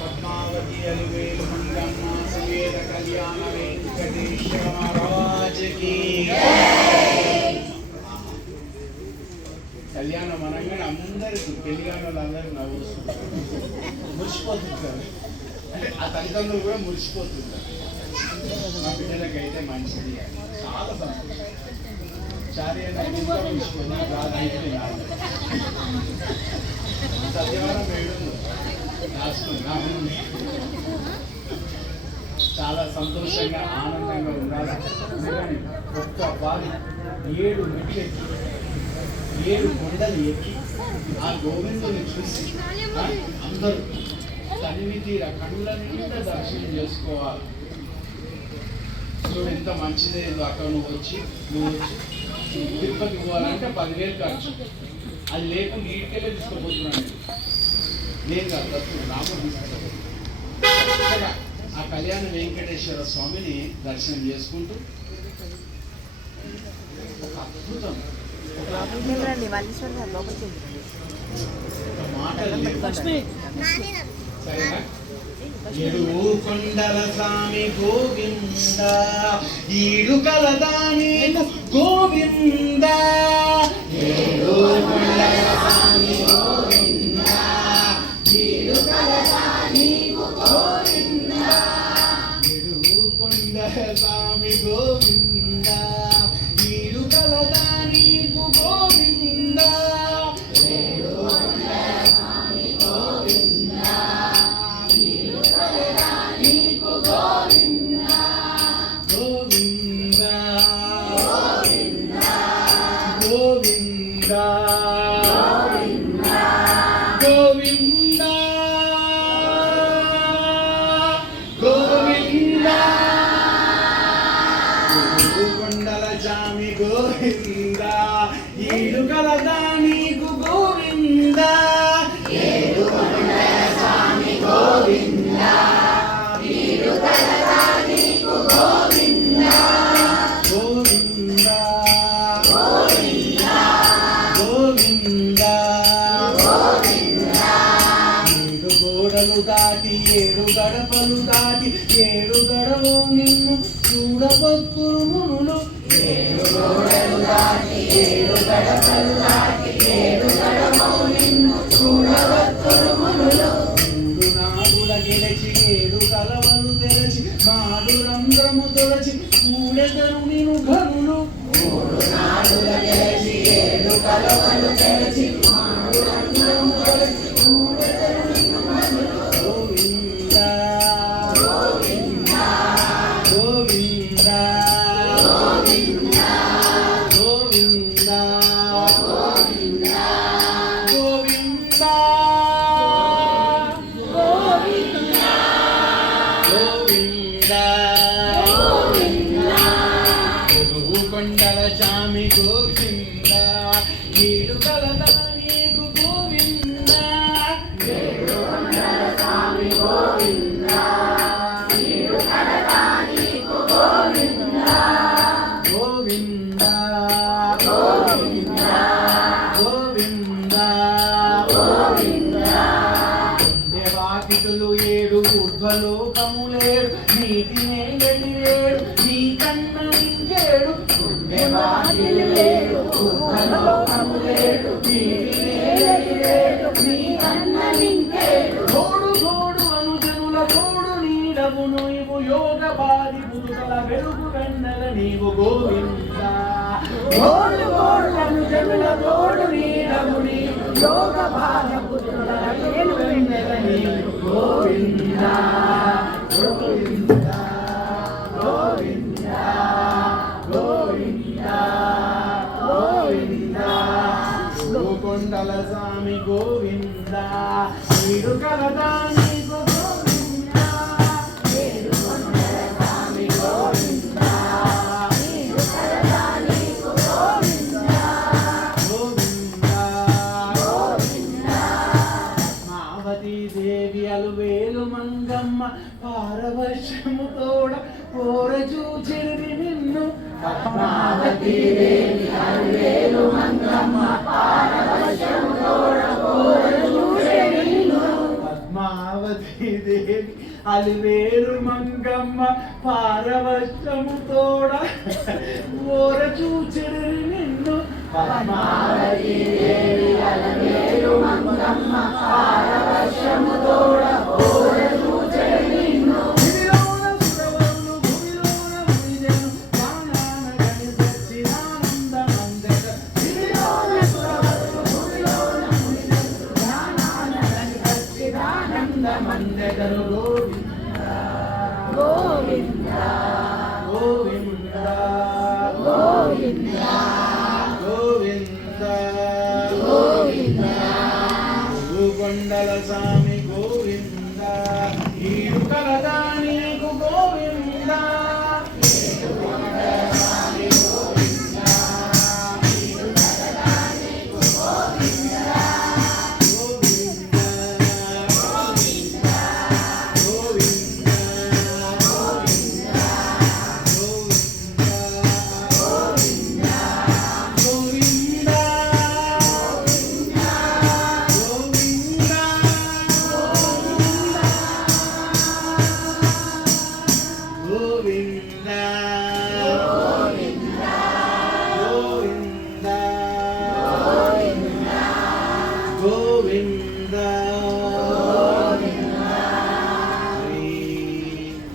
పద్మావతి అలివేలు మంగమ్మ సమేత కళ్యాణ వెంకటేశ్వర మహారాజ్ కి కళ్యాణం అనగానే అందరికీ పెళ్లిగాని వాళ్ళందరూ నవ్వుస్తారు, మురిసిపోతుంటారు. అంటే ఆ తల్లిదండ్రులు కూడా మురిసిపోతుంటారు. మా బిడ్డలకైతే మంచిది, చాలా సంతోషం. చారి మురిసిపోయింది సత్యవారం వేడు రాసుకున్నాను. చాలా సంతోషంగా ఆనందంగా ఉండాలి. ఒక్క వారి 7 మెట్లు ఎక్కి 7 కొండలు ఎక్కి ఆ గోవిందుని చూసి అందరూ తనివి తీర కళ్ళ నిండా దర్శనం చేసుకోవాలి. చూడు ఎంత మంచిదేదో. అక్కడ నువ్వు వచ్చి తిరుపతి పోవాలంటే 10,000 ఖర్చు. అది లేకుండా నీటికెళ్ళే తీసుకుపోతున్నాను నేను కాదు, రాముడు తీసుకుపోతున్నాను. ఆ కళ్యాణ వెంకటేశ్వర స్వామిని దర్శనం చేసుకుంటూ ఒక అద్భుతం సరేనా? ఏడు కొండల స్వామి గోవింద, ఈడు కలదాని గోవింద. ఏడు కొండల స్వామి గోవింద, ఈడు కలదాని గోవింద. ఏడు కొండల స్వామి గోవింద, ఈడు కలదాని గోవింద. ఏడు కొండల స్వామి గోవింద, కొండల జామి గోవింద, ఈడు కలదా నీకు గోవింద. ఏడు కొండల జామి గోవింద, ఈడు కలదా నీకు గోవింద. గోవింద గోవింద గోవింద గోవింద. 7 గోడలు దాటి 7 గడపలు దాటి 7 గడలు నిన్ను చూడబోతురు మునులు. 7 గోడలు దాటి 7 గడపలు దాటి 7 గడపలు నిన్ను చూడబోతురు మునులు. 3 నాగుల గెలిచి 7 కలవలు తెరచి మాడు రంధ్రము తొలచి కూడెదరు నిన్ను ఘనులు. 3 నాగుల గెలిచి 7 కలవలు తెరచి మాడు రంధ్రము తొలచి కూడెదరు నిన్ను ఘనులు. గోవింద గోవింద గోవింద గోవింద గోవింద గోవింద గోవింద గోవింద గోవింద. ఏడు కొండల చామి గోవింద, ఈడు కలదా నీకు గోవింద. ఏడు కొండల చామి గోవింద, ఈడు కలదా నీకు గోవింద. గోవింద గోవింద గోవింద గోవింద. దేవాతిథులు 7 ఊర్ధ్వలోకములేడు, నీటి నేగడి 7 నీ కన్న ఇంకేడు. దేవాతిథులు 7 ఊర్ధ్వలోకములేడు, నీటి నేగడి 7 నీ కన్న ఇంకేడు. గోడు గోడు అనుజనుల గోడు నీడవు నీవు, యోగ బాధి బుధుల వెలుగు వెన్నెల నీవు గోవింద. గోడు గోడు అనుజనుల గోడు నీడవు నీవు, యోగ బాధ బుధుల వెలుగు వెన్నెల నీవు గోవింద. గోవింద గోవింద గోవింద గోవింద. కొండల స్వామి గోవింద, ఈడు కలదా నీకు గోవింద. ఏడు కొండల స్వామి గోవింద, ఈడు కలదా నీకు గోవింద. గోవింద గోవింద. పద్మావతి దేవి అలువేలు మంగమ్మ పారవర్షము తోడ పోరజూచిరి నిన్ను. పద్మావతి దేవి అలువేలు మంగమ్మ పారవర్షము తోడ పోరజూచిరి నిన్ను. పద్మా పద్మావతి దేవి అలివేలు మంగమ్మ పారవశ్యము తోడ ఓర చూచెడు నిన్ను పద్మావతి దేవి అలివేలు మంగమ్మ పారవశ్యము తోడ ఓర చూచెడు నిన్ను మందెదరు గోవింద గోవింద గోవింద గోవింద గోవింద గోవింద గోవింద స్వామి గోవింద